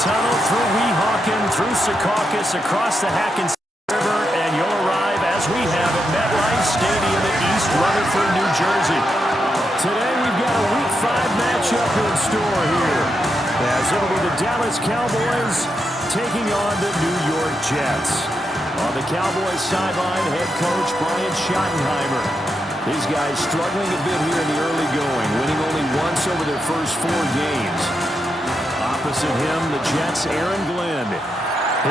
tunnel, through Weehawken, through Secaucus, across the Hackensack River, and you'll arrive, as we have, at MetLife Stadium in East Rutherford, New Jersey. Today we've got a Week 5 matchup in store here, as it'll be the Dallas Cowboys taking on the New York Jets. On the Cowboys sideline, head coach Brian Schottenheimer. These guys struggling a bit here in the early going, winning only once over their first 4 games. Opposite him, the Jets' Aaron Glenn.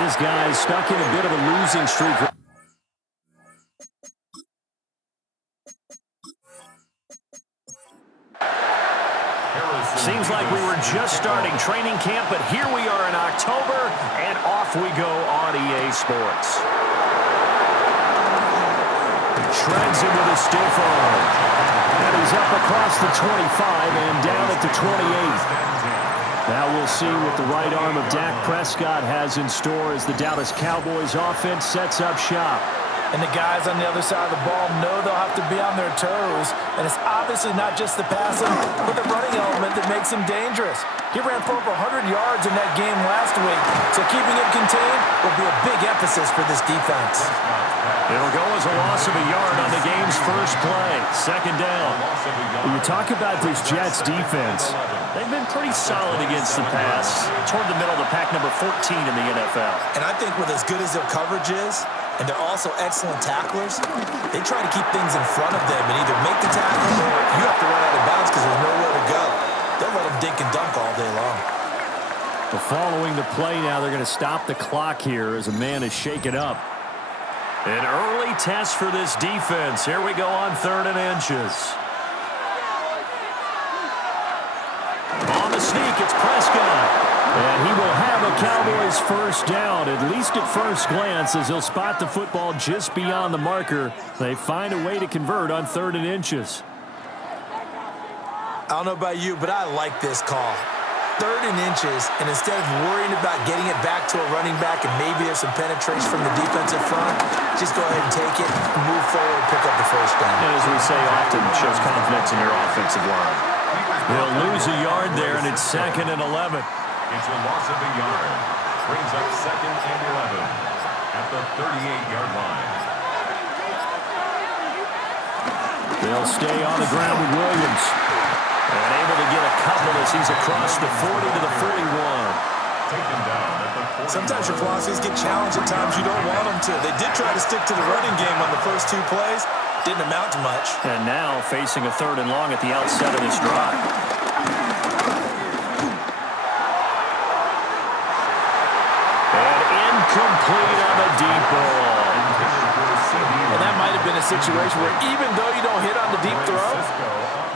His guys stuck in a bit of a losing streak. Seems like we were just starting training camp, but here we are in October, and off we go on EA Sports. Shreds him with a stiff arm. And he's up across the 25 and down at the 28. Now we'll see what the right arm of Dak Prescott has in store as the Dallas Cowboys offense sets up shop. And the guys on the other side of the ball know they'll have to be on their toes. And it's obviously not just the passing, but the running element that makes him dangerous. He ran for over 100 yards in that game last week, so keeping him contained will be a big emphasis for this defense. It'll go as a loss of a yard on the game's first play. Second down. When you talk about this Jets defense, they've been pretty solid against the pass, toward the middle of the pack, number 14 in the NFL. And I think with as good as their coverage is, and they're also excellent tacklers, they try to keep things in front of them and either make the tackle or you have to run out of bounds because there's nowhere to go. They'll let them dink and dunk all day long. Well, following the play now, they're going to stop the clock here as a man is shaken up. An early test for this defense. Here we go on 3rd and inches. On the sneak, it's Prescott. And he will have a Cowboys first down, at least at first glance, as he'll spot the football just beyond the marker. They find a way to convert on 3rd and inches. I don't know about you, but I like this call. 3rd and inches, and instead of worrying about getting it back to a running back and maybe there's some penetration from the defensive front, just go ahead and take it, move forward, and pick up the first down. And as we say often, shows confidence in your offensive line. They'll lose a yard there, and it's 2nd and 11. It's a loss of a yard. Brings up 2nd and 11 at the 38-yard line. They'll stay on the ground with Williams. And able to get a couple as he's across the 40 to the 41. Taken down at the 40. Sometimes your philosophies get challenged at times you don't want them to. They did try to stick to the running game on the first 2 plays. Didn't amount to much. And now facing a 3rd and long at the outset of this drive. And incomplete on the deep ball. And that might have been a situation where even though you don't hit on the deep throw,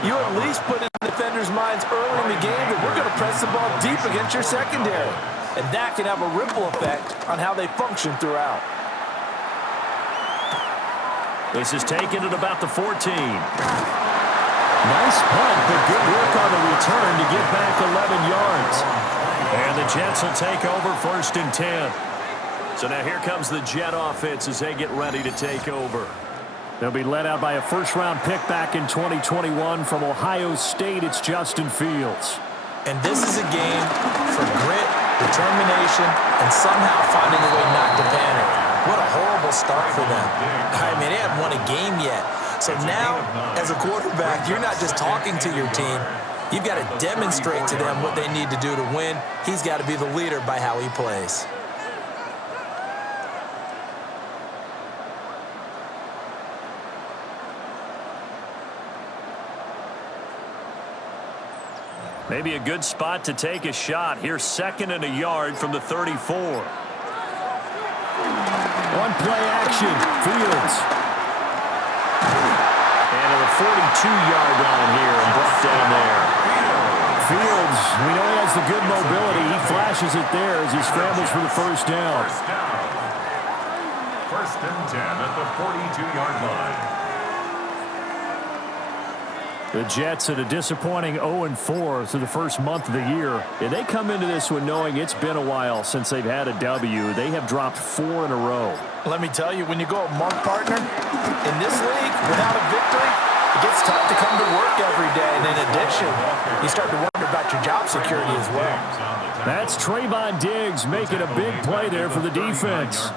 you at least put in defenders' minds early in the game that we're going to press the ball deep against your secondary. And that can have a ripple effect on how they function throughout. This is taken at about the 14. Nice punt, but good work on the return to get back 11 yards. And the Jets will take over 1st and 10. So now here comes the Jet offense as they get ready to take over. They'll be led out by a first-round pick back in 2021 from Ohio State. It's Justin Fields. And this is a game for grit, determination, and somehow finding a way not to panic. What a horrible start for them. I mean, they haven't won a game yet. So now, as a quarterback, you're not just talking to your team. You've got to demonstrate to them what they need to do to win. He's got to be the leader by how he plays. Maybe a good spot to take a shot. Here's 2nd and a yard from the 34. One play action. Fields. And to the 42-yard line here and brought down there. Fields, we know he has the good mobility. He flashes it there as he scrambles for the first down. 1st and 10 at the 42-yard line. The Jets at a disappointing 0-4 through the first month of the year. And they come into this one knowing it's been a while since they've had a W. They have dropped 4 in a row. Let me tell you, when you go a mark partner in this league without a victory, it gets tough to come to work every day. And in addition, pressure, you start to wonder about your job security as well. That's Trayvon Diggs making a big play there for the defense.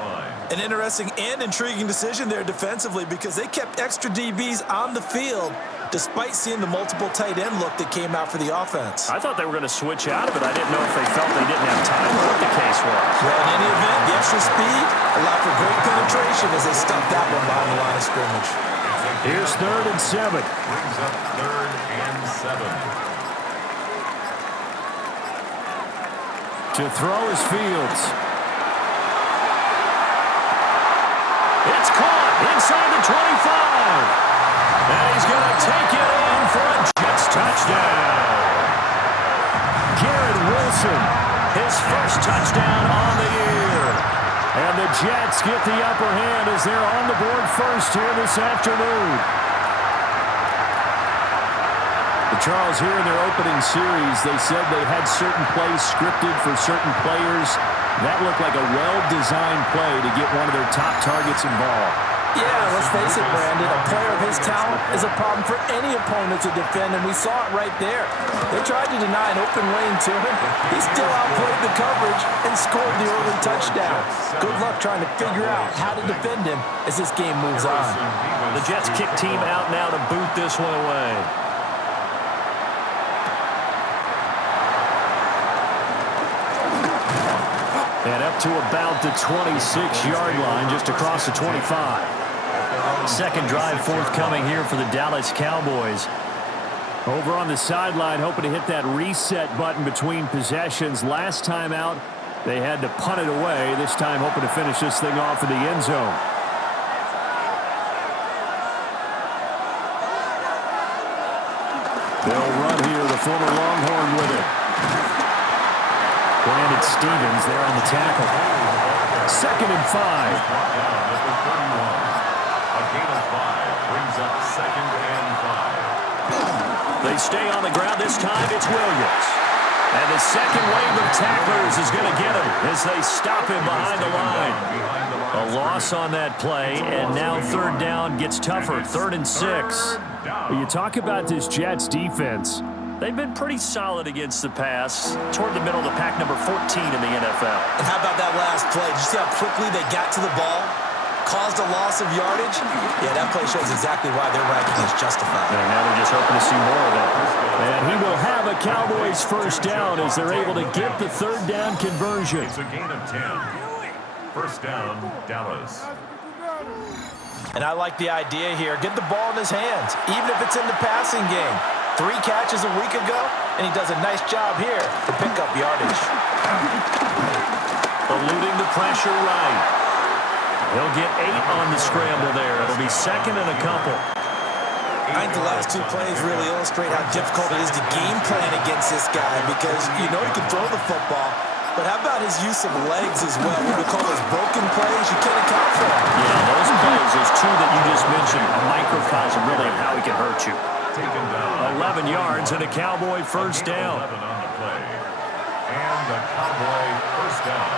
An interesting and intriguing decision there defensively because they kept extra DBs on the field despite seeing the multiple tight end look that came out for the offense. I thought they were going to switch out of it. I didn't know if they felt they didn't have time or what the case was. Well, in any event, the extra speed allowed for great penetration as they stuffed that one behind the line of scrimmage. Here's 3rd and 7. Brings up 3rd and 7. To throw is Fields. It's caught inside the 25. And he's going to take it in for a Jets touchdown. Garrett Wilson, his first touchdown on the year. And the Jets get the upper hand as they're on the board first here this afternoon. Charles, here in their opening series, they said they had certain plays scripted for certain players. That looked like a well-designed play to get one of their top targets involved. Yeah, let's face it, Brandon. A player of his talent is a problem for any opponent to defend, and we saw it right there. They tried to deny an open lane to him. He still outplayed the coverage and scored the early touchdown. Good luck trying to figure out how to defend him as this game moves on. The Jets kick team out now to boot this one away. And up to about the 26-yard line, just across the 25. Second drive forthcoming here for the Dallas Cowboys. Over on the sideline, hoping to hit that reset button between possessions. Last time out, they had to punt it away. This time, hoping to finish this thing off in the end zone. They'll run here, the former Longhorn with it. Brandon Stevens there on the tackle. 2nd and 5. A gain of 5 brings up 2nd and 5. They stay on the ground. This time it's Williams. And the second wave of tacklers is going to get him as they stop him behind the line. A loss on that play, and now 3rd down gets tougher. 3rd and 6. When you talk about this Jets defense, they've been pretty solid against the pass, toward the middle of the pack, number 14 in the NFL. And how about that last play? Did you see how quickly they got to the ball? Caused a loss of yardage? Yeah, that play shows exactly why their ranking is justified. And now they're just hoping to see more of that. And he will have a Cowboys first down as they're able to get the 3rd down conversion. It's a gain of 10. First down, Dallas. And I like the idea here. Get the ball in his hands, even if it's in the passing game. 3 catches a week ago, and he does a nice job here to pick up yardage. Eluding the pressure right. He'll get 8 on the scramble there. It'll be 2nd and a couple. I think the last 2 plays really illustrate how difficult it is to game plan against this guy because you know he can throw the football, but how about his use of legs as well? What we call those broken plays, you can't account for them. Yeah, those plays, those 2 that you just mentioned, a microcosm really of how he can hurt you. 11 yards and a Cowboy first down. 11 on the play. And the Cowboy first down.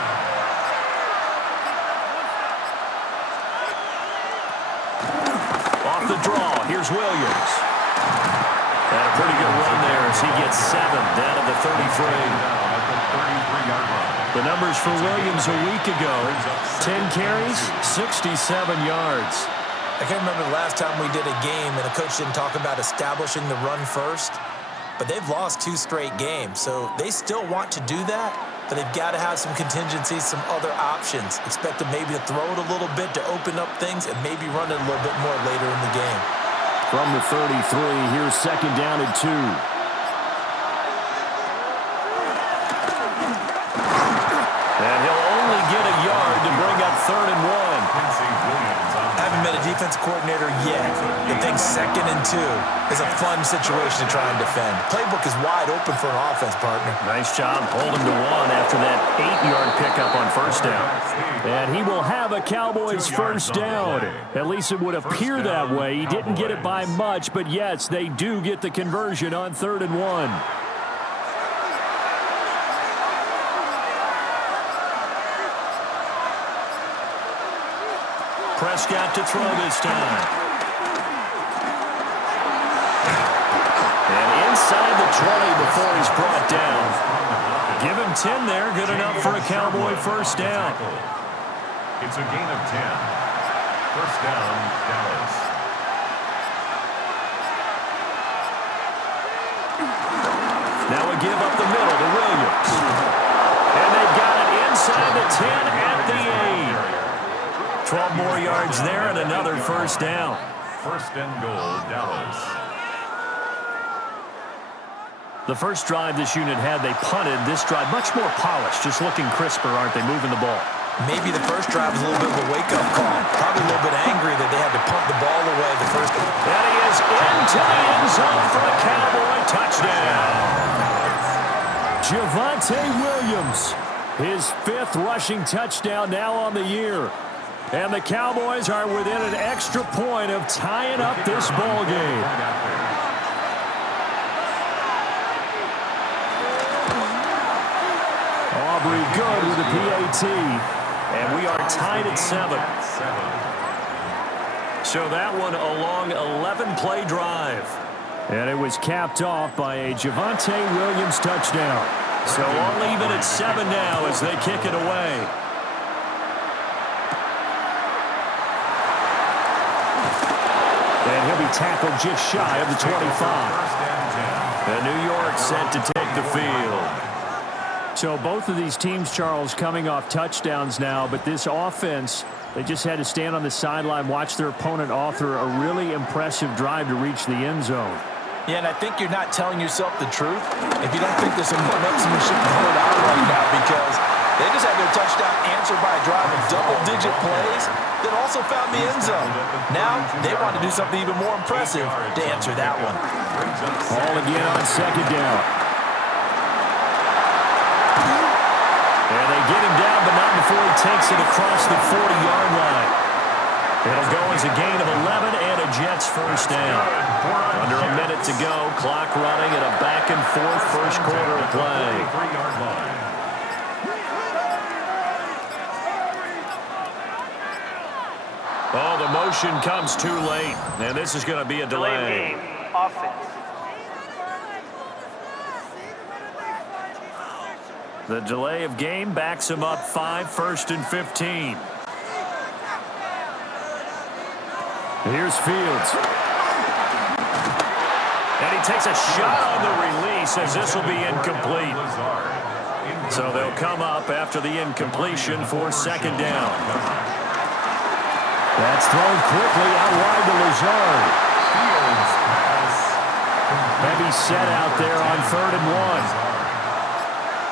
Off the draw, here's Williams. And a pretty good run there as he gets 7 down to the 33. The numbers for Williams a week ago, 10 carries, 67 yards. I can't remember the last time we did a game and a coach didn't talk about establishing the run first, but they've lost 2 straight games, so they still want to do that, but they've got to have some contingencies, some other options. Expect them maybe to throw it a little bit to open up things and maybe run it a little bit more later in the game. From the 33, here's 2nd down and 2. And he'll only get a yard to bring up 3rd and 1. I haven't met a defense coordinator yet that thinks 2nd and 2 is a fun situation to try and defend. Playbook is wide open for an offense, partner. Nice job holding to 1 after that 8-yard pickup on first down. And he will have a Cowboys first down. At least it would appear that way. He didn't get it by much, but yes, they do get the conversion on 3rd and 1. Prescott to throw this time. And inside 20 before he's brought down. Give him 10 there. Good enough for a Cowboy first down. It's a gain of 10. First down, Dallas. Now a give up the middle to Williams. And they've got it inside the 10 at the 8. 12 more yards there and another first down. First and goal, Dallas. The first drive this unit had, they punted. This drive, much more polished, just looking crisper, aren't they, moving the ball? Maybe the first drive was a little bit of a wake-up call. Probably a little bit angry that they had to punt the ball away the first. And he is into the end zone for a Cowboy touchdown. Javonte Williams, his 5th rushing touchdown now on the year. And the Cowboys are within an extra point of tying up this ball game. Aubrey good with the PAT. And we are tied at 7. So that one a long 11-play drive. And it was capped off by a Javonte Williams touchdown. So all even at 7 now as they kick it away. And he'll be tackled just shy of the 25. And New York set to take the field. So both of these teams, Charles, coming off touchdowns now, but this offense, they just had to stand on the sideline, watch their opponent author a really impressive drive to reach the end zone. Yeah, and I think you're not telling yourself the truth if you don't think there's some one-upsmanship going on right now, because they just had their touchdown answered by a drive of double-digit plays that also found the end zone. Now they want to do something even more impressive to answer that one. Ball again on second down. And they get him down, but not before he takes it across the 40-yard line. It'll go as a gain of 11 and a Jets first down. Under a minute to go, clock running at a back-and-forth first quarter of play. Oh, the motion comes too late, and this is going to be a delay. Offense. The delay of game backs him up 5, first and 15. Here's Fields. And he takes a shot on the release as this will be incomplete. So they'll come up after the incompletion for second down. That's thrown quickly out wide to Lazard. Heavy set out there on 3rd and 1.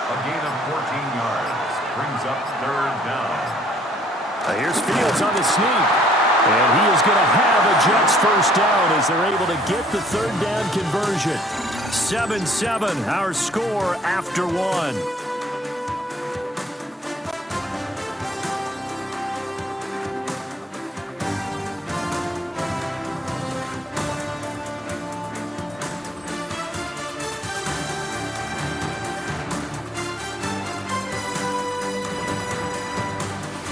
A gain of 14 yards brings up 3rd down. Here's Fields on the sneak. And he is going to have a Jets first down as they're able to get the 3rd down conversion. 7-7, our score after 1.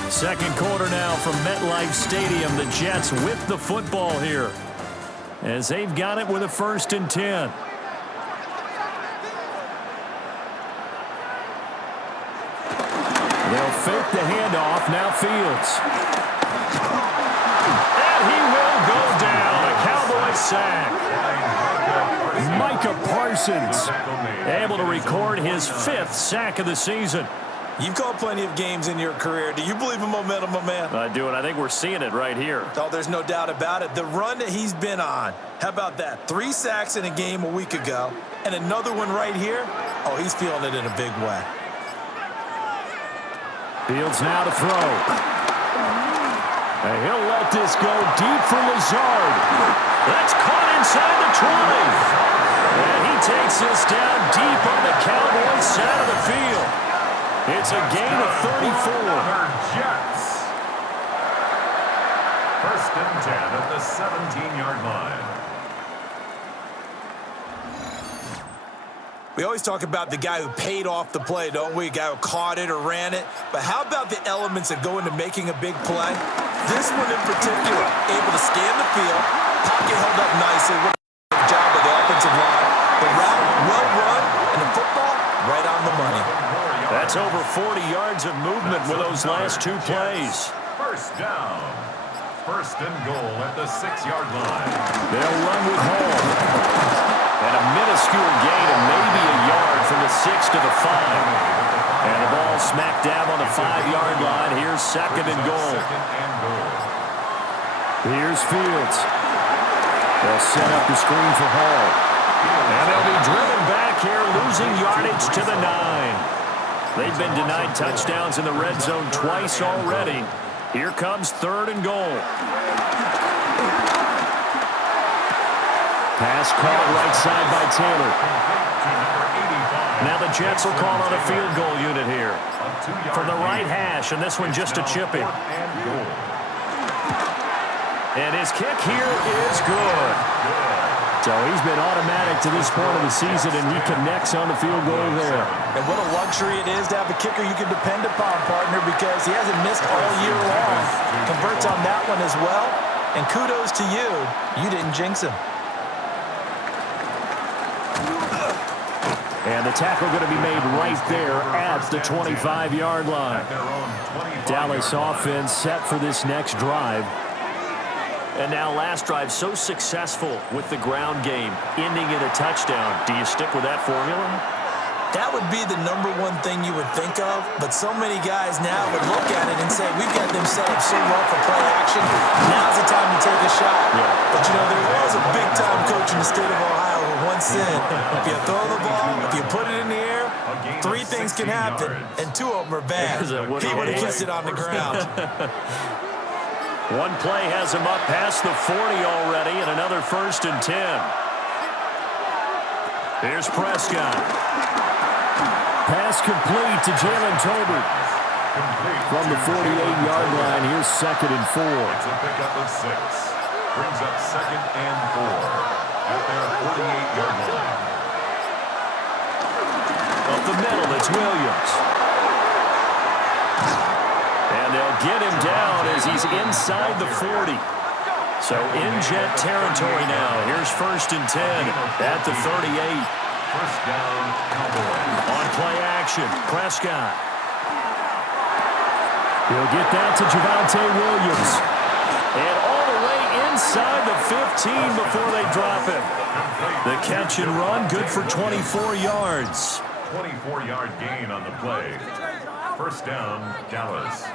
Second quarter now from MetLife Stadium. The Jets with the football here as they've got it with a 1st and 10. They'll fake the handoff. Now Fields. And he will go down. A Cowboy sack. Micah Parsons able to record his 5th sack of the season. You've called plenty of games in your career. Do you believe in momentum, my man? I do, and I think we're seeing it right here. Oh, there's no doubt about it. The run that he's been on. How about that? 3 sacks in a game a week ago, and another one right here. Oh, he's feeling it in a big way. Fields now to throw. And he'll let this go deep for Lazard. That's caught inside the 20. And he takes this down deep on the Cowboys side of the field. It's a gain of 34. Jets. 1st and 10 at the 17-yard line. We always talk about the guy who paid off the play, don't we? A guy who caught it or ran it. But how about the elements that go into making a big play? This one in particular, able to scan the field, pocket held up nicely. What a job of the offensive line. The route, well run, and the football, right on the money. That's over 40 yards of movement with those last two plays. First down. First and goal at the 6-yard line. They'll run with Hall. And a minuscule gain of maybe a yard from the 6 to the 5. And the ball smack dab on the 5-yard line. Here's second and goal. Here's Fields. They'll set up the screen for Hall. And they'll be driven back here, losing yardage to the 9. They've been denied touchdowns in the red zone twice already. Here comes third and goal. Pass caught right side by Taylor. Now the Jets will call on a field goal unit here. From the right hash, and this one just a chipping. And his kick here is good. So he's been automatic to this point of the season, and he connects on the field goal there. And what a luxury it is to have a kicker you can depend upon, partner, because he hasn't missed all year long. Converts on that one as well. And kudos to you. You didn't jinx him. And the tackle going to be made right there at the 25-yard line. Dallas offense set for this next drive. And now last drive so successful with the ground game, ending in a touchdown. Do you stick with that formula? That would be the number one thing you would think of, but so many guys now would look at it and say, we've got them set up so well for play action. Now's the time to take a shot. Yeah. But, you know, there was a big-time coach in the state of Ohio who once said, if you throw the ball, if you put it in the air, 3 things can happen, and 2 of them are bad. He would have kissed it on the ground. One play has him up past the 40 already, and another 1st and 10. Here's Prescott. Pass complete to Jalen Tolbert. From the 48-yard line, here's 2nd and 4. It's a pickup of 6. Brings up 2nd and 4 at their 48-yard line. Up the middle, it's Williams. And they'll get him down as he's inside the 40. So in jet territory now. Here's 1st and 10 at the 38. First down, Cowboys. On play action, Prescott. He'll get that to Javonte Williams. And all the way inside the 15 before they drop him. The catch and run, good for 24 yards. 24-yard gain on the play. First down, Dallas.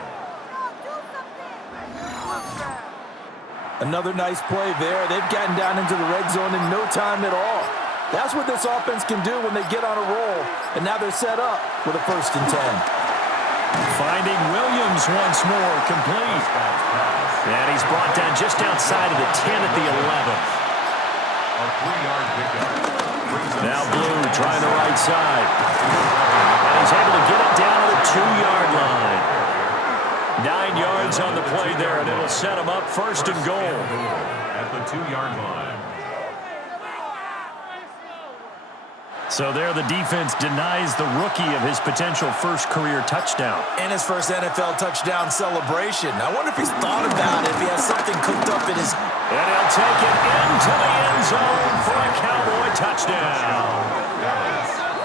Another nice play there. They've gotten down into the red zone in no time at all. That's what this offense can do when they get on a roll. And now they're set up with a 1st and 10. Finding Williams once more, complete. And he's brought down just outside of the 10 at the 11. A 3-yard pickup. Now Blue trying the right side. And he's able to get it down to the 2-yard line. 9 yards on the play there, and it'll set him up 1st and goal. At the 2-yard line. So there the defense denies the rookie of his potential first career touchdown. And his first NFL touchdown celebration. I wonder if he's thought about it, if he has something cooked up in his... And he'll take it into the end zone for a Cowboy touchdown.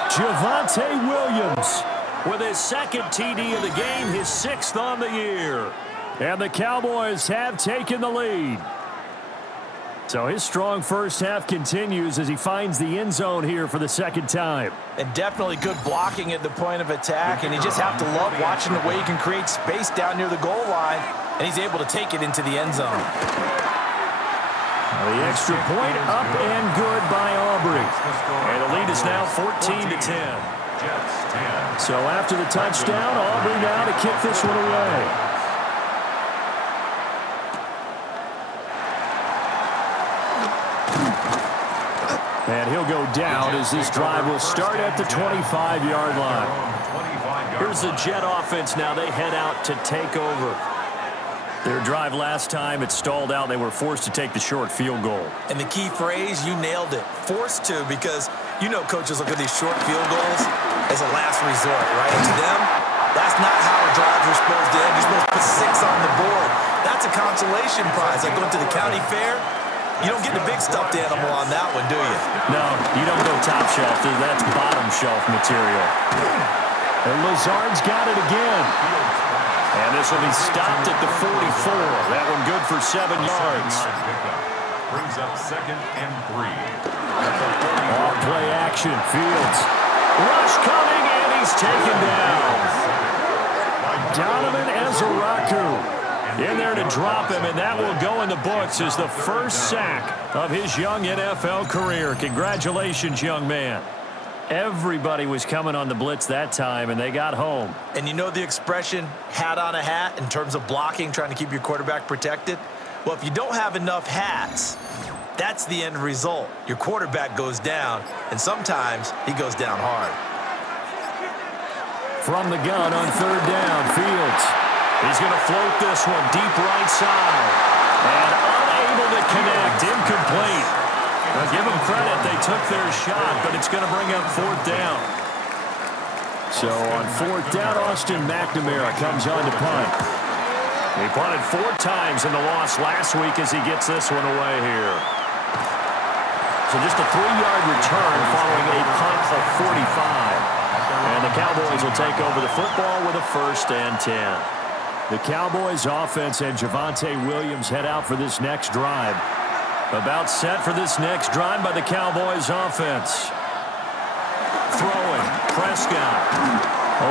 Javonte Williams with his 2nd TD of the game, his 6th on the year. And the Cowboys have taken the lead. So his strong first half continues as he finds the end zone here for the 2nd time. And definitely good blocking at the point of attack, and you just have to love watching the way he can create space down near the goal line, and he's able to take it into the end zone. The extra point up and good by Aubrey. And the lead is now 14-10. So after the touchdown, Aubrey now to kick this one away. And he'll go down as this drive will start at the 25-yard line. Here's the Jet offense now. They head out to take over. Their drive last time, it stalled out. They were forced to take the short field goal. And the key phrase, you nailed it. Forced to, because you know coaches look at these short field goals as a last resort, right? And to them, that's not how a drives are supposed to end. You're supposed to put 6 on the board. That's a consolation prize. Like going to the county fair, you don't get the big stuffed animal on that one, do you? No, you don't go top shelf. That's bottom shelf material. And Lazard's got it again. And this will be stopped at the 44. That one good for 7 yards. Brings up 2nd and 3. Off play action. Fields. Rush coming, and he's taken down. Donovan Ezeraku in there to drop him, and that will go in the books as the first sack of his young NFL career. Congratulations, young man. Everybody was coming on the blitz that time, and they got home. And you know the expression, hat on a hat, in terms of blocking, trying to keep your quarterback protected? Well, if you don't have enough hats, that's the end result. Your quarterback goes down, and sometimes he goes down hard. From the gun on 3rd down, Fields. He's going to float this one deep right side. And unable to connect, incomplete. Now give them credit, they took their shot, but it's going to bring up 4th down. So on 4th down, Austin McNamara comes on to punt. He punted 4 times in the loss last week as he gets this one away here. So just a 3-yard return following a punt of 45. And the Cowboys will take over the football with a 1st and 10. The Cowboys offense and Javonte Williams head out for this next drive. About set for this next drive by the Cowboys offense. Throwing, Prescott.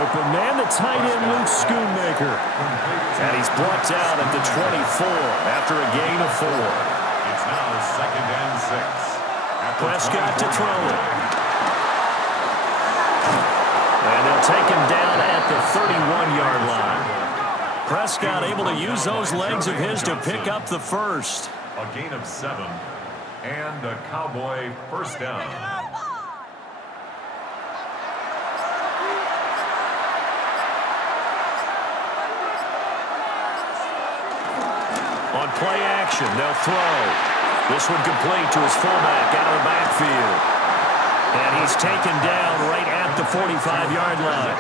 Open man, the tight end, Luke Schoonmaker. And he's blocked out at the 24 after a gain of 4. It's now 2nd and 6. Prescott to throw it. And they'll take him down at the 31-yard line. Prescott able to use those legs of his to pick up the first. A gain of 7 and a Cowboy 1st down. On play action, they'll throw. This one complete to his fullback out of the backfield. And he's taken down right at the 45-yard line.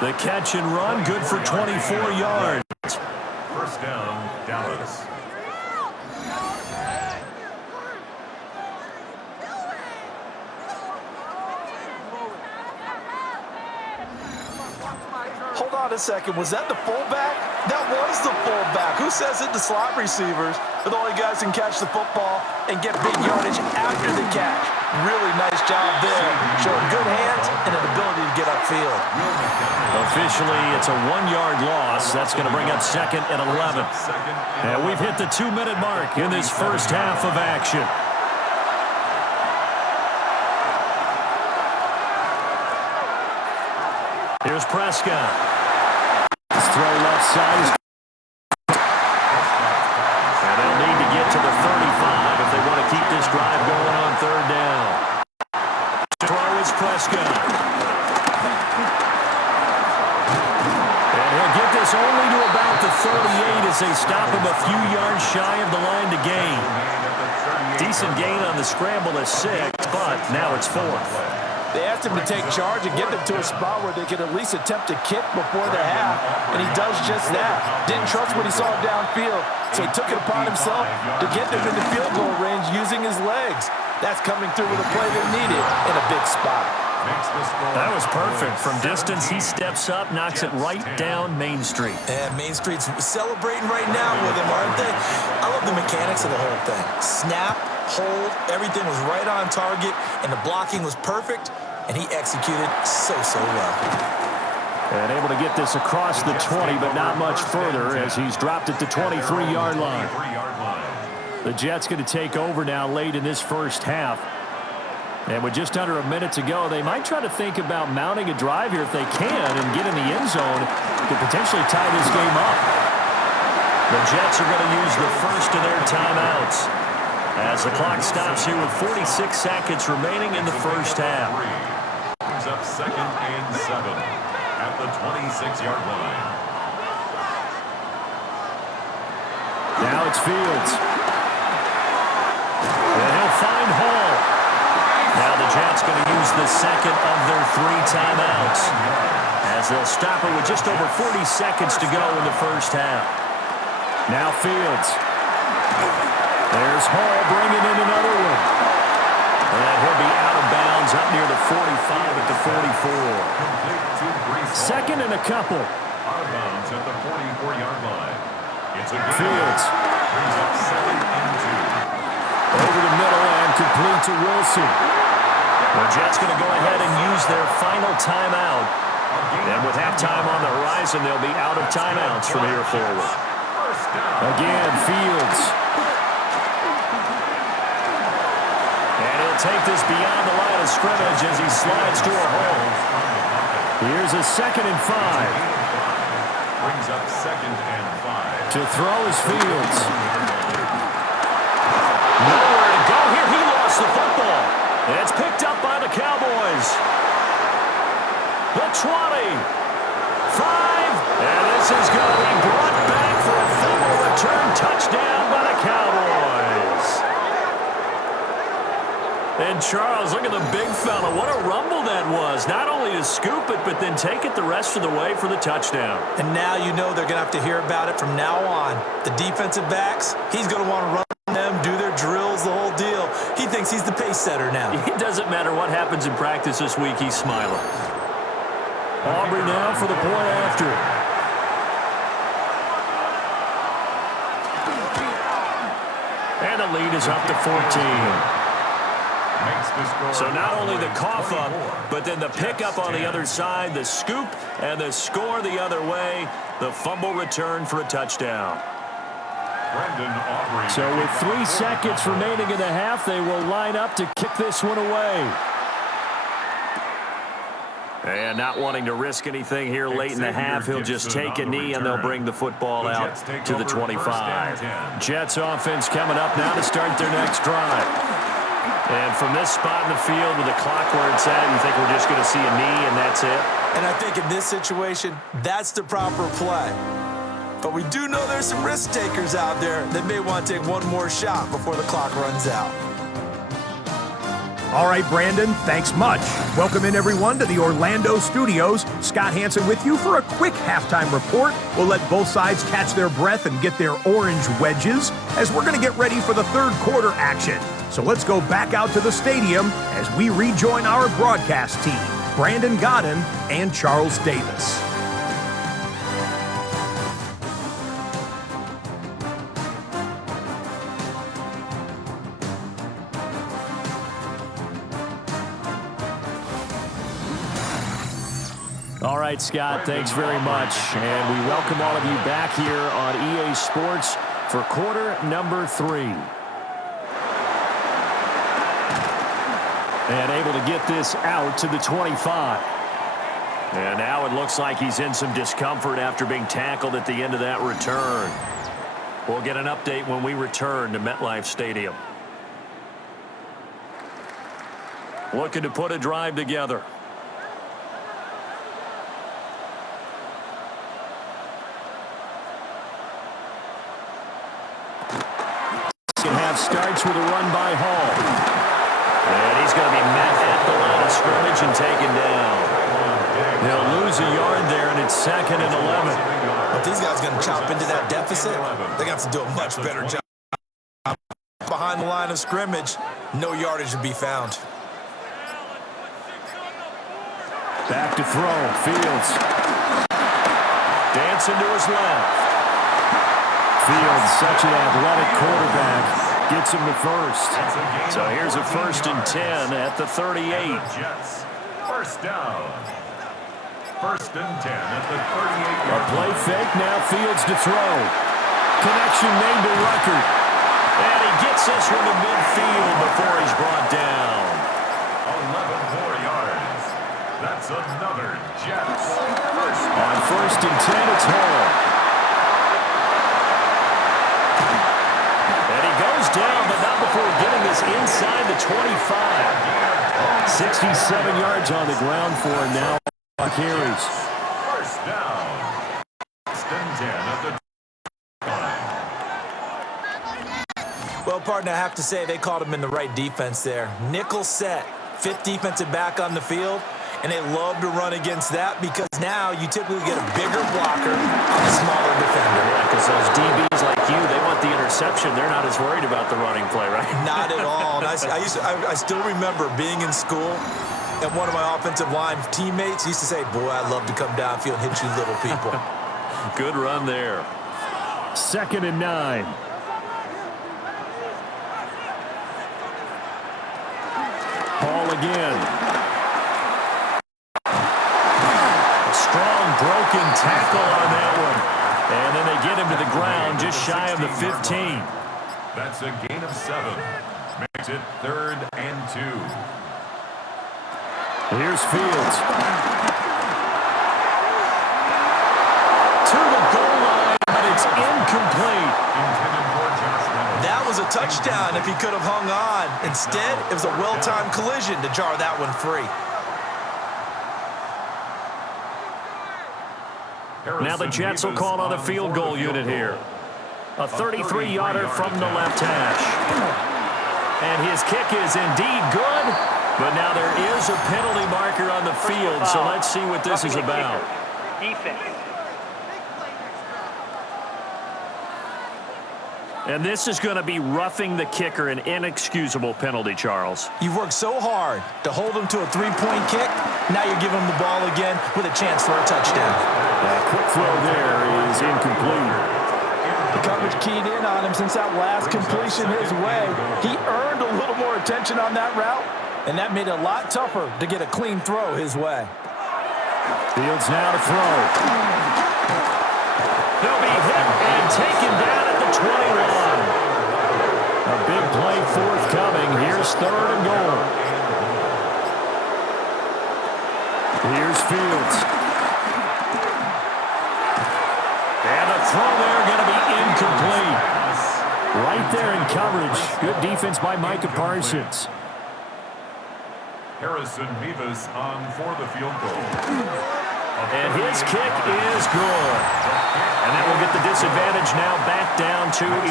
The catch and run, good for 24 yards. 1st down, Dallas. Hold on a second. Was that the fullback? That was the fullback. Who says it? The slot receivers are the only guys who can catch the football and get big yardage after the catch. Really nice job there. Showing good hands and an ability to get upfield. Officially, it's a 1-yard loss. That's going to bring up 2nd and 11. And we've hit the 2-minute mark in this first half of action. Here's Prescott. His throw left side. And they'll need to get to the 35 if they want to keep this drive going on 3rd down. Throw is Prescott. And he'll get this only to about the 38 as they stop him a few yards shy of the line to gain. Decent gain on the scramble at 6, but now it's 4th. They asked him to take charge and get them to a spot where they could at least attempt to kick before the half, and he does just that. Didn't trust what he saw downfield, so he took it upon himself to get them into field goal range using his legs. That's coming through with a play they needed in a big spot. That was perfect. From distance, he steps up, knocks it right down Main Street. And Main Street's celebrating right now with him, aren't they? I love the mechanics of the whole thing. Snap, hold, everything was right on target, and the blocking was perfect, and he executed so well. And able to get this across the 20, but not much further as he's dropped it to 23-yard line. The Jets going to take over now late in this first half. And with just under a minute to go, they might try to think about mounting a drive here if they can and get in the end zone to potentially tie this game up. The Jets are going to use the first of their timeouts as the clock stops here with 46 seconds remaining in the first half. Brings up 2nd and 7 at the 26-yard line. Now it's Fields. And he'll find Hall. Now the Jets going to use the second of their 3 timeouts as they'll stop it with just over 40 seconds to go in the first half. Now Fields. There's Hall bringing in another one. And he'll be out of bounds 45 at the 44. Second and a couple. Out of bounds at the 44-yard line. It's a gain. Fields. Brings up 2nd and 2. Over the middle and complete to Wilson. The Jets going to go ahead and use their final timeout. And with halftime on the horizon, they'll be out of timeouts from here forward. Again, Fields. And he'll take this beyond the line of scrimmage as he slides to a hole. Here's a 2nd and 5. Brings up 2nd and 5. To throw is Fields. Nowhere to go here. He lost the football. And it's picked up by the Cowboys. The 20. 5. And this is going to be brought back for a fumble return touchdown by the Cowboys. And Charles, look at the big fella. What a rumble that was. Not only to scoop it, but then take it the rest of the way for the touchdown. And now you know they're going to have to hear about it from now on. The defensive backs, he's going to want to run them, do their drills, the whole deal. He thinks he's the pace setter now. It doesn't matter what happens in practice this week, he's smiling. Aubrey now for the point after. And the lead is up to 14. So not only the cough up, but then the pickup on the other side, the scoop, and the score the other way, the fumble return for a touchdown. So with 3 seconds remaining in the half, they will line up to kick this one away. And not wanting to risk anything here late in the half, he'll just take a knee and they'll bring the football out to the 25. Jets offense coming up now to start their next drive. And from this spot in the field with the clock where it's at, you think we're just going to see a knee and that's it? And I think in this situation, that's the proper play. But we do know there's some risk takers out there that may want to take one more shot before the clock runs out. All right, Brandon, thanks much. Welcome in, everyone, to the Orlando studios. Scott Hansen with you for a quick halftime report. We'll let both sides catch their breath and get their orange wedges as we're going to get ready for the third quarter action. So let's go back out to the stadium as we rejoin our broadcast team, Brandon Godden and Charles Davis. All right, Scott, thanks very much. And we welcome all of you back here on EA Sports for quarter number 3. And able to get this out to the 25. And now it looks like he's in some discomfort after being tackled at the end of that return. We'll get an update when we return to MetLife Stadium. Looking to put a drive together. Second half starts with a run by Hall. And he's going to be met at the line of scrimmage and taken down. They'll lose a yard there, and it's 2nd and 11. If these guys are going to chop into that deficit, they're going to have to do a much better job. Behind the line of scrimmage, no yardage to be found. Back to throw. Fields. Dancing to his left. Fields, such an athletic quarterback, gets him to first. So here's a 1st and 10 at the 38. Jets, first down. 1st and 10 at the 38. A play fake, now Fields to throw. Connection made to Ruckert. And he gets this from the midfield before he's brought down. 11 more yards. That's another Jets. On 1st and 10, it's Hall. And he goes down, but not before getting this inside the 25. 67 yards on the ground for him now. Carries. First down. 1st and 10 at the Well, partner, I have to say they called him in the right defense there. Nickel set, 5th defensive back on the field, and they love to run against that because now you typically get a bigger blocker on a smaller defender. Yeah, because those DBs like you, they want the interception. They're not as worried about the running play, right? Not at all. And I still remember being in school, And one of my offensive line teammates used to say, boy, I'd love to come downfield and hit you little people. Good run there. 2nd and 9. Ball again. A strong broken tackle on that one. And then they get him to the ground just shy of the 15. That's a gain of 7. Makes it 3rd and 2. Here's Fields. To the goal line, but it's incomplete. That was a touchdown if he could have hung on. Instead, it was a well-timed collision to jar that one free. Now the Jets will call on the field goal unit here. A 33-yarder from the left hash. And his kick is indeed good, but now there is a penalty marker on the field, so let's see what this is about. And this is going to be roughing the kicker, an inexcusable penalty, Charles. You've worked so hard to hold him to a 3-point kick. Now you're giving him the ball again with a chance for a touchdown. Quick throw there is incomplete. The coverage keyed in on him since that last completion his way. He earned a little more attention on that route, and that made it a lot tougher to get a clean throw his way. Fields now to throw. He'll be hit and taken down at the 21. A big play forthcoming. Here's 3rd and goal. Here's Fields. And the throw there going to be incomplete. Right there in coverage. Good defense by Micah Parsons. Harrison Mevis on for the field goal. And his kick is good. And that will get the disadvantage now back down to 11.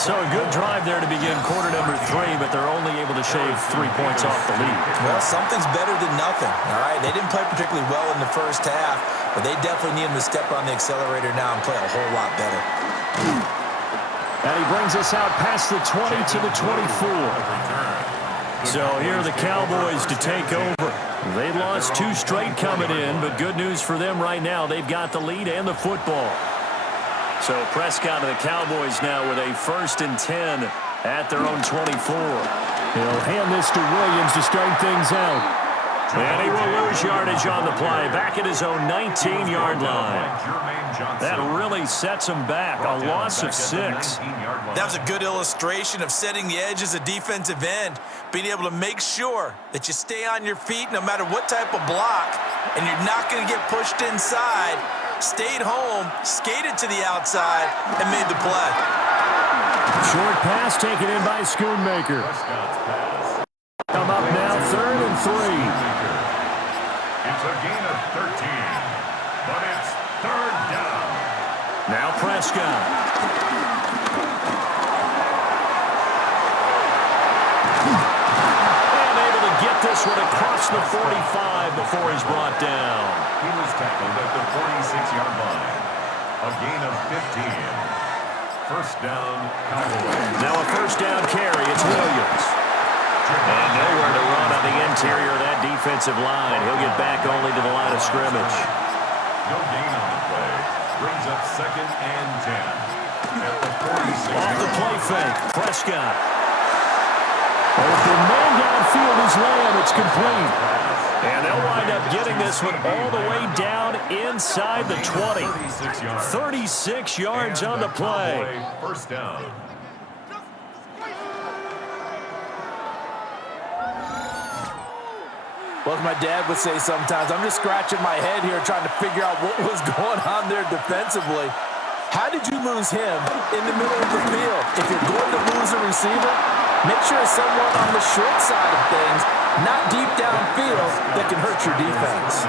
So a good drive there to begin quarter number 3, but they're only able to shave 3 points off the lead. Well, something's better than nothing, all right? They didn't play particularly well in the first half, but they definitely need him to step on the accelerator now and play a whole lot better. And he brings us out past the 20 to the 24. So here are the Cowboys to take over. They lost 2 straight coming in, but good news for them right now. They've got the lead and the football. So Prescott and the Cowboys now with a 1st and 10 at their own 24. He'll hand this to Williams to start things out. And he will lose yardage on the play, back at his own 19-yard line. That really sets him back, a loss of 6. That was a good illustration of setting the edge as a defensive end, being able to make sure that you stay on your feet no matter what type of block, and you're not going to get pushed inside. Stayed home, skated to the outside, and made the play. Short pass taken in by Schoonmaker. Come up now, 3rd and 3. It's a gain of 13, but it's 3rd down. Now Prescott. And able to get this one across the 45 before he's brought down. He was tackled at the 46-yard line. A gain of 15. 1st down, Cowboys. Now a 1st down carry. It's Williams. And nowhere to run on the interior of that defensive line. He'll get back only to the line of scrimmage. No gain on the play. Brings up 2nd and 10. At the 46. Off the play fake. Prescott. Open man downfield is Lamb. It's complete. And they'll wind up getting this one all the way down inside the 20. 36 yards on the play. 1st down. Well, as my dad would say sometimes, I'm just scratching my head here trying to figure out what was going on there defensively. How did you lose him in the middle of the field? If you're going to lose a receiver, make sure it's someone on the short side of things, not deep downfield, that can hurt your defense.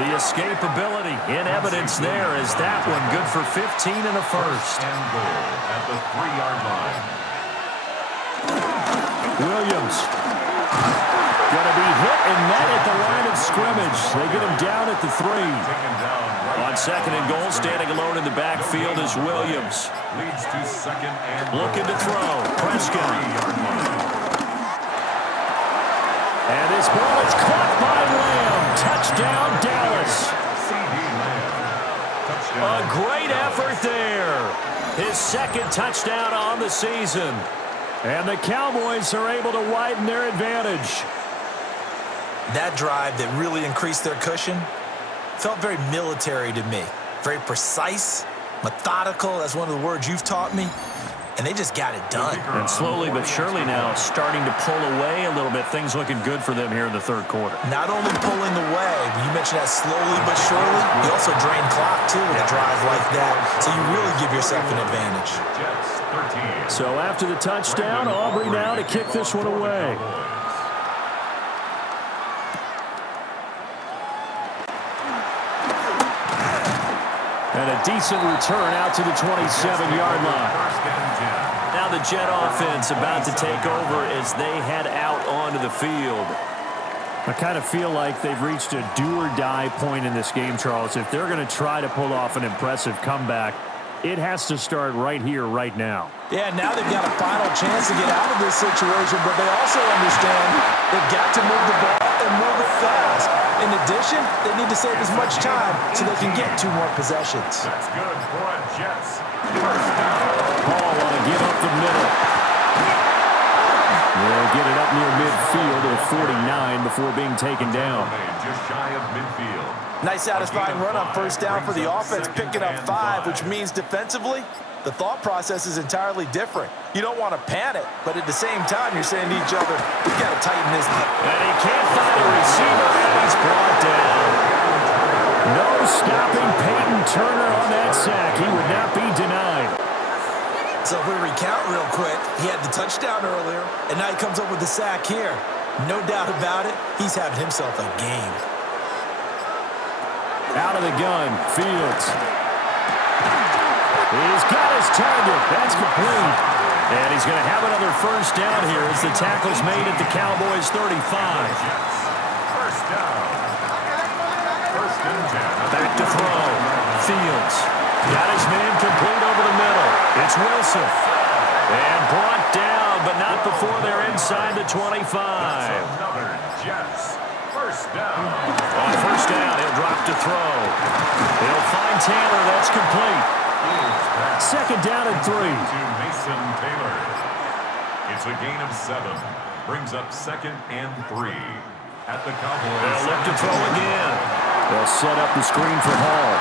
The escapability in evidence there is that one good for 15 and a 1st. And goal at the 3-yard line. Williams. Going to be hit and net at the line of scrimmage. They get him down at the 3. Taken down right On 2nd and goal, standing alone in the backfield is Williams. leads to 2nd and Looking to throw. Prescott. And this ball is caught by Lamb. Touchdown, Dallas. A great effort there. His second touchdown on the season. And the Cowboys are able to widen their advantage. That drive that really increased their cushion felt very military to me. Very precise, methodical, that's one of the words you've taught me. And they just got it done. And slowly but surely now starting to pull away a little bit. Things looking good for them here in the third quarter. Not only pulling away, but you mentioned that slowly but surely. You also drain clock, too, with a drive like that. So you really give yourself an advantage. So after the touchdown, Aubrey now to kick this one away. And a decent return out to the 27-yard line. Now the Jet offense about to take over as they head out onto the field. I kind of feel like they've reached a do-or-die point in this game, Charles. If they're going to try to pull off an impressive comeback, it has to start right here, right now. Yeah, now they've got a final chance to get out of this situation, but they also understand they've got to move the ball and move it fast. In addition, they need to save as much time so they can get 2 more possessions. That's good for a Jets. First down. Ball want to give up the middle. They'll get it up near midfield at 49 before being taken down. Just shy of midfield. Nice satisfying run on first down for the offense, picking up 5, which means defensively, the thought process is entirely different. You don't want to panic, but at the same time, you're saying to each other, we've got to tighten this up. And he can't find a receiver, and he's brought down. No stopping Peyton Turner on that sack. He would not be denied. So if we recount real quick, he had the touchdown earlier, and now he comes up with the sack here. No doubt about it, he's having himself a game. Out of the gun, Fields. He's got his target. That's complete. And he's going to have another first down here as the tackle's made at the Cowboys' 35. First down. First and 10. Back to throw. Fields. Got his man complete over the middle. It's Wilson. And brought down, but not before they're inside the 25. Another Jets. First down. On first down, he'll drop to throw. He'll find Taylor. That's complete. Second down and 3. To Mason Taylor. It's a gain of 7. Brings up 2nd and 3. At the Cowboys. They'll look to throw again. They'll set up the screen for Hall.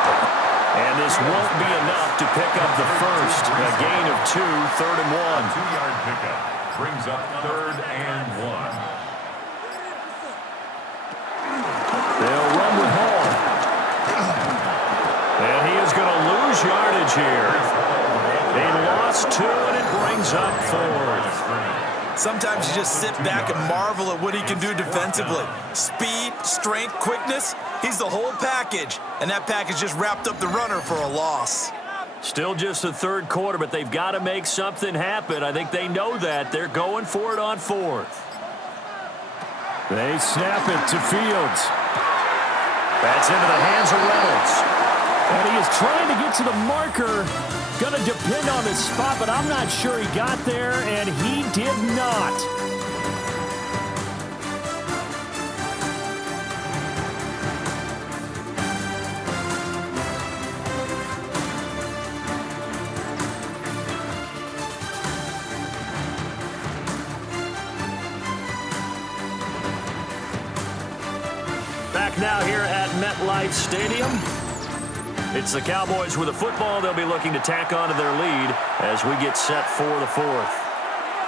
And this won't be enough to pick up the first. A gain of 2, 3rd and 1. 2-yard pickup. Brings up 3rd and 1. They'll run with Hall. And he is going to lose yardage here. They lost 2, and it brings up 4th. Sometimes you just sit back and marvel at what he can do defensively. Speed, strength, quickness, he's the whole package. And that package just wrapped up the runner for a loss. Still just the 3rd quarter, but they've got to make something happen. I think they know that. They're going for it on 4th. They snap it to Fields. That's into the hands of Reynolds. And he is trying to get to the marker. Going to depend on the spot, but I'm not sure he got there, and he did not. Back now here at MetLife Stadium. It's the Cowboys with the football. They'll be looking to tack onto their lead as we get set for the 4th.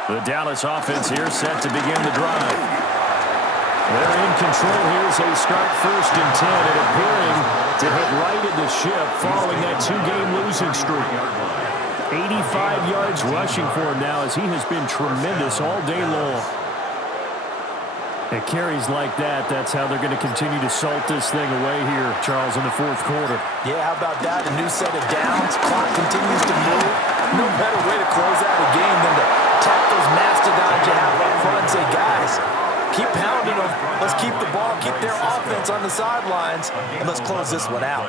The Dallas offense here set to begin the drive. They're in control here as they start 1st and 10 and appearing to hit right in the ship following that 2-game losing streak. 85 yards rushing for him now as he has been tremendous all day long. At carries like that, that's how they're going to continue to salt this thing away here, Charles, in the 4th quarter. Yeah, how about that? A new set of downs. Clock continues to move. No better way to close out a game than to tap those mastodons you have up front and say, guys, keep pounding them. Let's keep the ball, keep their offense on the sidelines, and let's close this one out.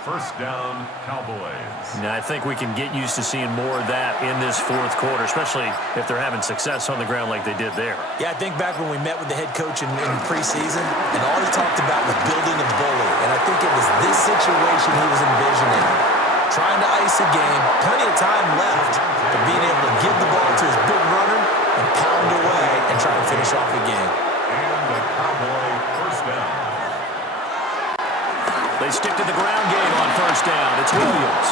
First down, Cowboys. Now, I think we can get used to seeing more of that in this fourth quarter, especially if they're having success on the ground like they did there. Yeah, I think back when we met with the head coach in preseason, and all he talked about was building a bully. And I think it was this situation he was envisioning. Trying to ice a game, plenty of time left, but being able to give the ball to his big runner and pound away and try to finish off the game. And the Cowboy first down. They stick to the ground game on first down. It's Williams.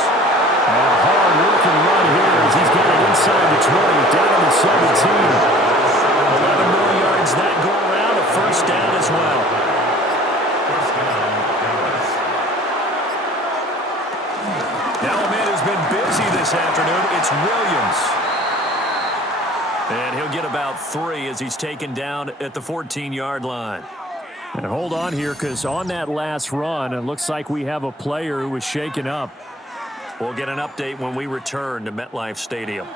And a hard-working run here as he's got it inside the 20, down to the 17. 11 more yards that go around, a first down as well. First down, Dallas. Now a man who's been busy this afternoon, it's Williams. And he'll get about 3 as he's taken down at the 14-yard line. And hold on here, because on that last run, it looks like we have a player who was shaken up. We'll get an update when we return to MetLife Stadium.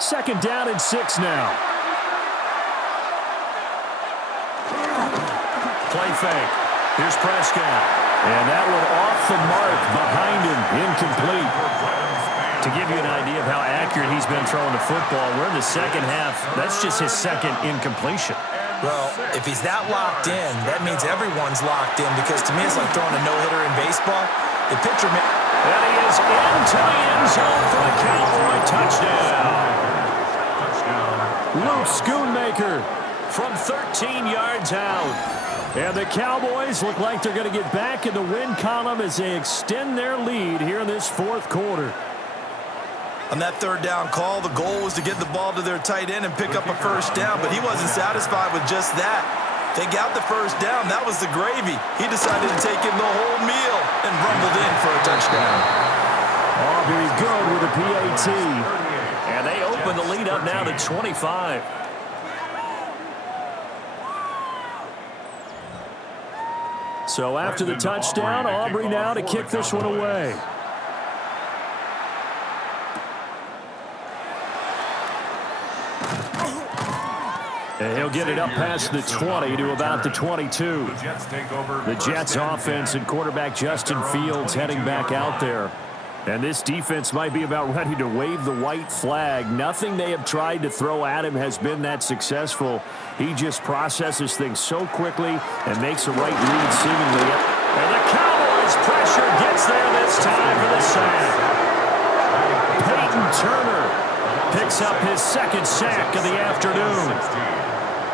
Second down and 6 now. Play fake. Here's Prescott. And that one off the mark behind him, incomplete. To give you an idea of how accurate he's been throwing the football, we're in the second half. That's just his second incompletion. Well, if he's that locked in, that means everyone's locked in, because to me it's like throwing a no-hitter in baseball. The pitcher... And he is into the end zone for a Cowboy touchdown. Luke Schoonmaker from 13 yards out. And the Cowboys look like they're going to get back in the win column as they extend their lead here in this fourth quarter. On that third down call, the goal was to get the ball to their tight end and pick up a first down, but he wasn't satisfied with just that. They got the first down. That was the gravy. He decided to take in the whole meal and rumbled in for a touchdown. Aubrey good with a PAT. And they open the lead up now to 25. So after the touchdown, Aubrey now to kick this one away. And he'll get it up past the 20 to about the 22. The Jets offense and quarterback Justin Fields heading back out there. And this defense might be about ready to wave the white flag. Nothing they have tried to throw at him has been that successful. He just processes things so quickly and makes a right read seemingly. And the Cowboys pressure gets there this time for the sack. Peyton Turner picks up his second sack of the afternoon.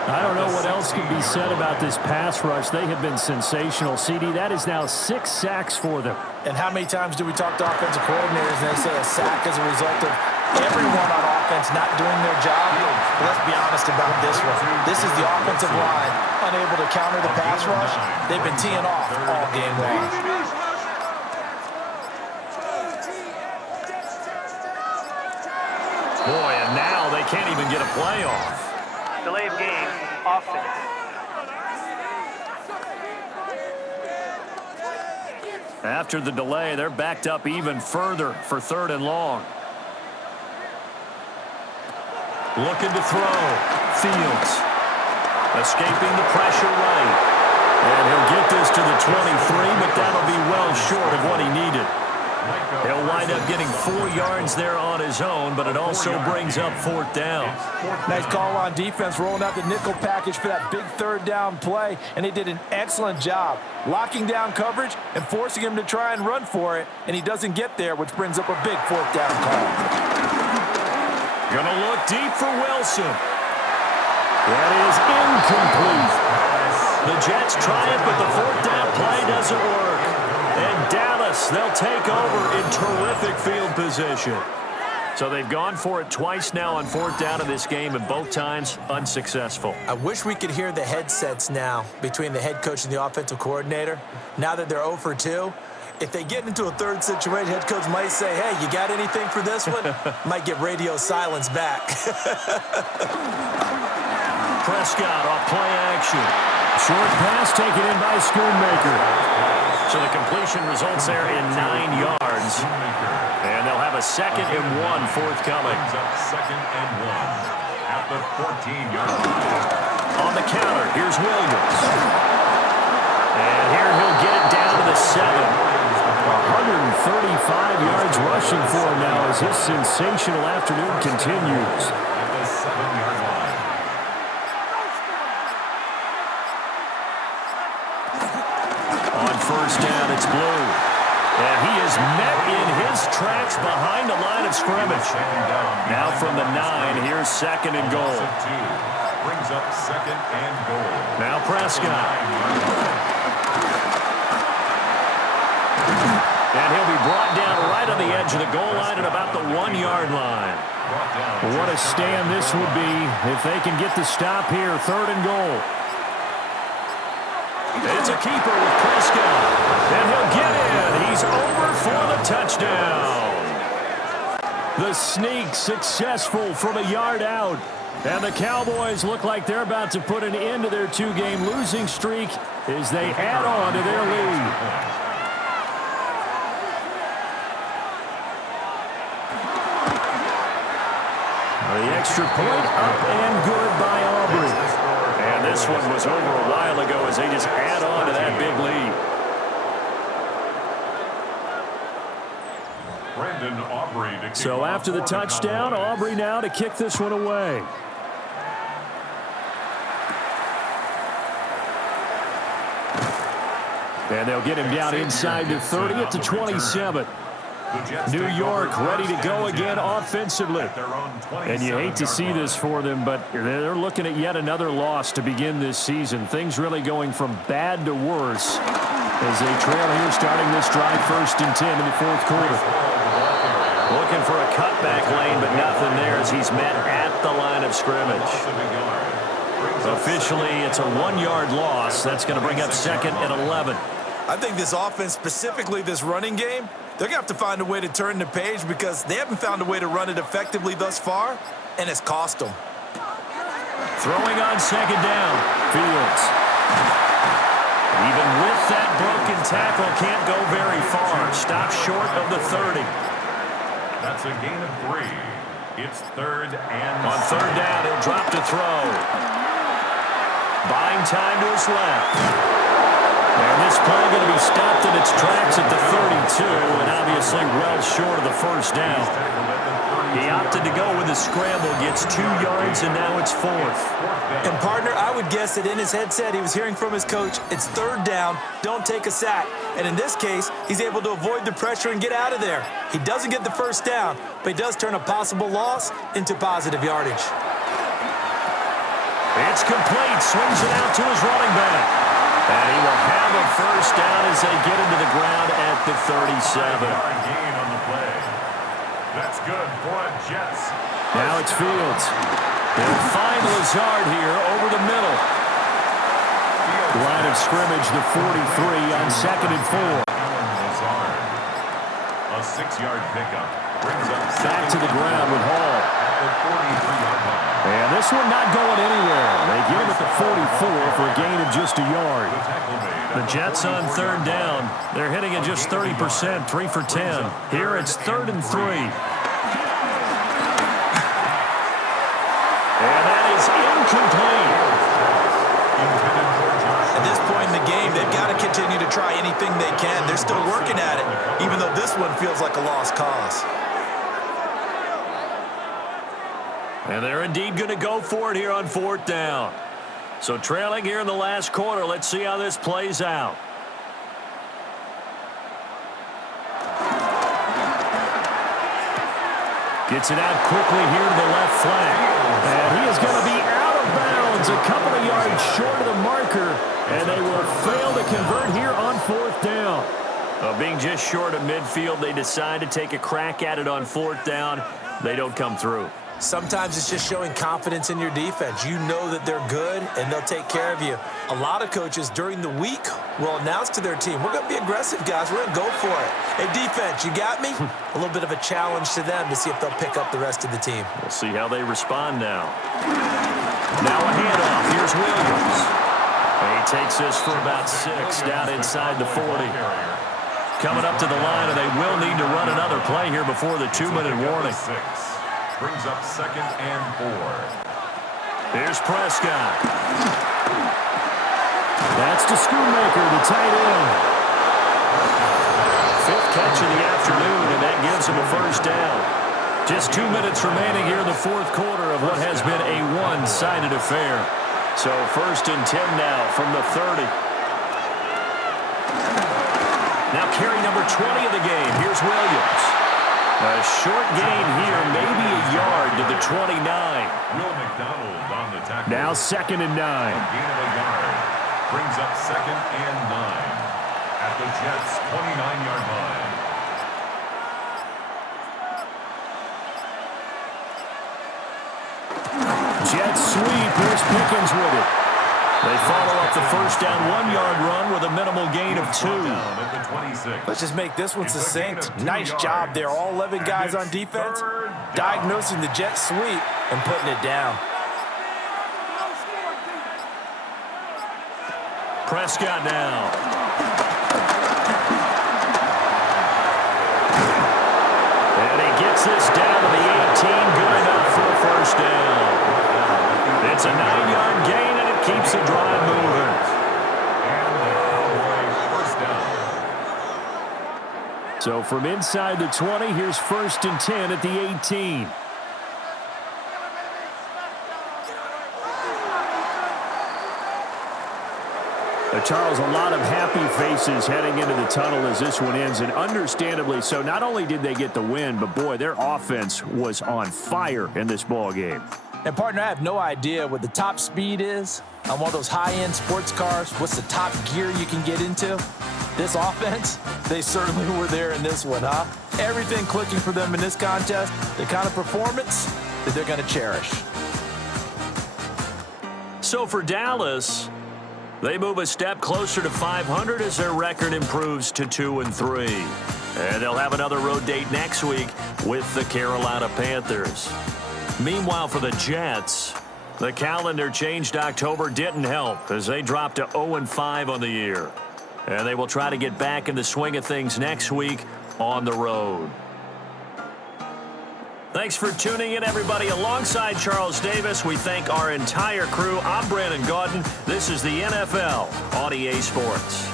I don't know what else can be said about this pass rush. They have been sensational. CD, that is now 6 sacks for them. And how many times do we talk to offensive coordinators and they say a sack is a result of everyone on offense not doing their job? But let's be honest about this one. This is the offensive line unable to counter the pass rush. They've been teeing off all game long. Boy, and now they can't even get a play off. Delay of game, offense. After the delay, they're backed up even further for 3rd and long. Looking to throw. Fields. Escaping the pressure right. And he'll get this to the 23, but that'll be well short of what he needed. He'll wind up getting 4 yards there on his own, but it also brings up 4th down. Nice call on defense, rolling out the nickel package for that big 3rd down play, and they did an excellent job locking down coverage and forcing him to try and run for it, and he doesn't get there, which brings up a big 4th down call. Gonna look deep for Wilson. That is incomplete. The Jets try it, but the 4th down play doesn't work. And Dallas, they'll take over in terrific field position. So they've gone for it twice now on 4th down in this game, and both times unsuccessful. I wish we could hear the headsets now between the head coach and the offensive coordinator. Now that they're 0 for 2, if they get into a 3rd situation, head coach might say, hey, you got anything for this one? Might get radio silence back. Prescott off play action. Short pass taken in by Schoonmaker. So the completion results there in 9 yards. And they'll have a 2nd and 1 forthcoming. Second and 1 at the 14-yard line. On the counter, here's Williams. And here he'll get it down to the 7. as his sensational afternoon continues. At the 7-yard line. On first down, it's Blue. And he is met in his tracks behind the line of scrimmage. Now from the 9, here's second and goal. Brings up second and goal. Now Prescott. And he'll be brought down right on the edge of the goal line at about the 1-yard line. What a stand this would be if they can get the stop here, third and goal. It's a keeper with Prescott. And he'll get in. He's over for the touchdown. The sneak successful from a yard out. And the Cowboys look like they're about to put an end to their 2-game losing streak as they add on to their lead. The extra point up and good by Aubrey. And this one was over a while ago as they just add on to that big lead. So after the touchdown, Aubrey now to kick this one away. And they'll get him down inside the 30 at the 27. New York ready to go again offensively. And you hate to see this for them, but they're looking at yet another loss to begin this season. Things really going from bad to worse as they trail here starting this drive 1st and 10 in the 4th quarter. Looking for a cutback lane, but nothing there as he's met at the line of scrimmage. Officially, it's a 1-yard loss. That's going to bring up second and 11. I think this offense, specifically this running game, they're going to have to find a way to turn the page because they haven't found a way to run it effectively thus far, and it's cost them. Throwing on second down, Fields. Even with that broken tackle, can't go very far. Stops short of the 30. That's a gain of 3. It's 3rd and on 3rd down, he'll drop to throw. Buying time to his left. And this play going to be stopped in its tracks at the 32, and obviously well short of the 1st down. He opted to go with the scramble, gets 2 yards, and now it's 4th. And, partner, I would guess that in his headset he was hearing from his coach, it's 3rd down, don't take a sack. And in this case, he's able to avoid the pressure and get out of there. He doesn't get the 1st down, but he does turn a possible loss into positive yardage. It's complete, swings it out to his running back. And he will have a 1st down as they get into the ground at the 37. Gain on the play. That's good for a Jets. Now it's Fields. They'll find Lazard here over the middle. Line of scrimmage, the 43 on 2nd and 4. Lazard. A 6-yard pickup. Brings up back to the ground with Hall. At the 43-yard line. And this one not going anywhere. They get him at the 44 for a gain of just a yard. The Jets on 3rd down. They're hitting at just 30%, 3 for 10. Here it's 3rd and 3. And that is incomplete. At this point in the game, they've got to continue to try anything they can. They're still working at it, even though this one feels like a lost cause. And they're indeed going to go for it here on 4th down. So trailing here in the last quarter, let's see how this plays out. Gets it out quickly here to the left flank. And he is going to be out of bounds a couple of yards short of the marker. And they will fail to convert here on 4th down. Being just short of midfield, they decide to take a crack at it on 4th down. They don't come through. Sometimes it's just showing confidence in your defense. You know that they're good, and they'll take care of you. A lot of coaches during the week will announce to their team, we're going to be aggressive, guys. We're going to go for it. Hey, defense, you got me? A little bit of a challenge to them to see if they'll pick up the rest of the team. We'll see how they respond now. Now a handoff. Here's Williams. He takes this for about 6 down inside the 40. Coming up to the line, and they will need to run another play here before the 2-minute warning. Brings up 2nd and 4. Here's Prescott. That's to Schoonmaker, the tight end. 5th catch of the afternoon, and that gives him a 1st down. Just 2 minutes remaining here in the fourth quarter of what has been a one-sided affair. So 1st and 10 now from the 30. Now carry number 20 of the game. Here's Williams. A short gain here, maybe a yard to the 29. Will McDonald on the tackle. Now 2nd and 9. A gain of a yard. Brings up 2nd and 9 at the Jets' 29-yard line. Jet sweep. Here's Pickens with it. They follow up the first down 1-yard run with a minimal gain of 2. Let's just make this one succinct. Nice job there. All 11 guys on defense diagnosing the jet sweep and putting it down. Prescott now. And he gets this down to the 18. Good enough for a first down. It's a 9-yard gain, and it keeps the drive moving. And the Cowboys first down. So from inside the 20, here's 1st and 10 at the 18. Charles, a lot of happy faces heading into the tunnel as this one ends, and understandably so. Not only did they get the win, but boy, their offense was on fire in this ball game. And partner, I have no idea what the top speed is on one of those high-end sports cars. What's the top gear you can get into? This offense, they certainly were there in this one, huh? Everything clicking for them in this contest, the kind of performance that they're going to cherish. So for Dallas, they move a step closer to 500 as their record improves to 2-3. And they'll have another road date next week with the Carolina Panthers. Meanwhile, for the Jets, the calendar changed October didn't help as they dropped to 0-5 on the year. And they will try to get back in the swing of things next week on the road. Thanks for tuning in, everybody. Alongside Charles Davis, we thank our entire crew. I'm Brandon Gaudin. This is the NFL on EA Sports.